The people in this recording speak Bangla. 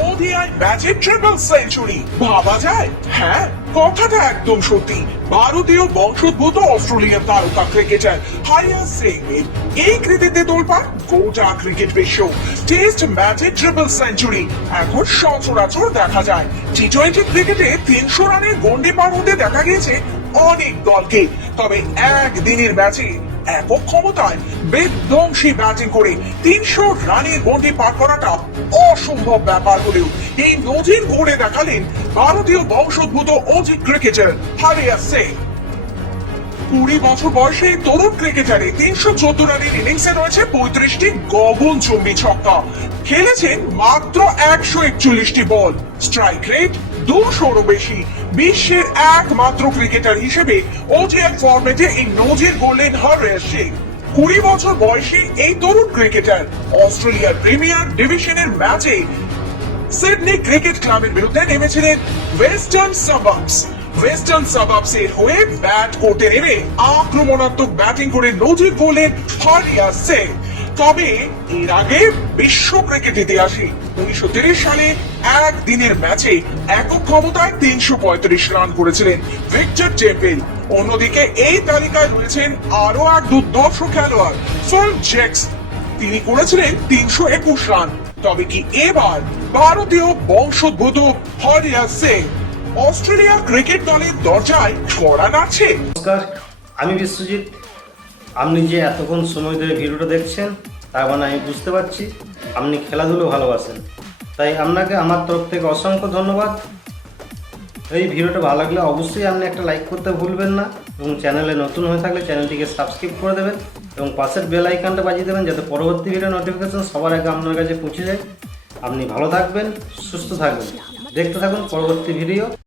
ওডিআই ম্যাচে ট্রিপল সেঞ্চুরি। ভাবা যায়? হ্যাঁ কথাটা একদম সত্যি। ভারতীয় বংশোদ্ভূত অস্ট্রেলিয়ান তারকা ক্রিকেটার হারিয়া সিং এই কৃতিত্বে তোলপা গোটা ক্রিকেট বিশ্ব। টেস্ট ম্যাচে ট্রিপল সেঞ্চুরি। এখন সচরাচর দেখা যায়। টি টোয়েন্টি ক্রিকেটে তিনশো রানের গন্ডি পার হতে দেখা গিয়েছে অনেক দলকে। তবে একদিনের ম্যাচে একক ক্ষমতায় বিধ্বংসী ব্যাটিং করে তিনশো রানের গন্ডি পার করাটা অসম্ভব ব্যাপার হলেও এই নজির গড়ে দেখালেন ভারতীয় বংশোদ্ভূত অজি ক্রিকেটার হারিয়া সিং কুড়ি বছর বয়সে তরুণ ক্রিকেটারে তিনশো চোদ্দ রানের ইনিংসে রয়েছে পঁয়ত্রিশটি গগন চুম্বি ছক্কা। খেলেছেন মাত্র একশো একচল্লিশটি বল। স্ট্রাইক রেট দুশোরও বেশি বিশ্বের একমাত্র ক্রিকেটার হিসেবে ওডিআই ফরম্যাটে এই নজির গড়লেন হরিয়া সিং। কুড়ি বছর বয়সী এই তরুণ ক্রিকেটার অস্ট্রেলিয়ার প্রিমিয়ার ডিভিশনের ম্যাচে সিডনি ক্রিকেট ক্লাবের বিরুদ্ধে নেমেছিলেন ওয়েস্টার্ন সাবাবস। ওয়েস্টার্ন সাবাবস এর হয়ে ব্যাট করতে নেমে আক্রমণাত্মক ব্যাটিং করে নজির করলেন হারিয়া সিং। তবে এর আগে বিশ্ব ক্রিকেট ইতিহাসে উনিশশো সালে এক দিনের ম্যাচে একক ক্ষমতায় তিনশো পঁয়ত্রিশ রান করেছিলেন ভিক্টর টেম্পেল অন্যদিকে এই তালিকায় রয়েছেন আরও এক দুর্দর্শ খেলোয়াড়, ফিল জ্যাক্স তিনি করেছিলেন তিনশো একুশ রান। তবে কি এবার ভারতীয় বংশোদ্ভূত হরিয়া সিং অস্ট্রেলিয়া ক্রিকেট দলের দরজায় নাড়ছে? নমস্কার, আমি বিশ্বজিৎ। আপনি যে এতক্ষণ সময় ধরে ভিডিওটা দেখছেন তার মানে আমি বুঝতে পারছি, আপনি খেলাধুলো ভালোবাসেন। তাই আপনাকে আমার তরফ থেকে অসংখ্য ধন্যবাদ। এই ভিডিওটা ভালো লাগলে অবশ্যই আপনি একটা লাইক করতে ভুলবেন না এবং চ্যানেলে নতুন হয়ে থাকলে চ্যানেলটিকে সাবস্ক্রাইব করে দেবেন এবং পাশের বেল আইকনটা বাজিয়ে দেবেন যাতে পরবর্তী ভিডিও নোটিফিকেশন সবার আগে আপনার কাছে পৌঁছে যায়। আপনি ভালো থাকবেন, সুস্থ থাকবেন। দেখতে থাকুন পরবর্তী ভিডিও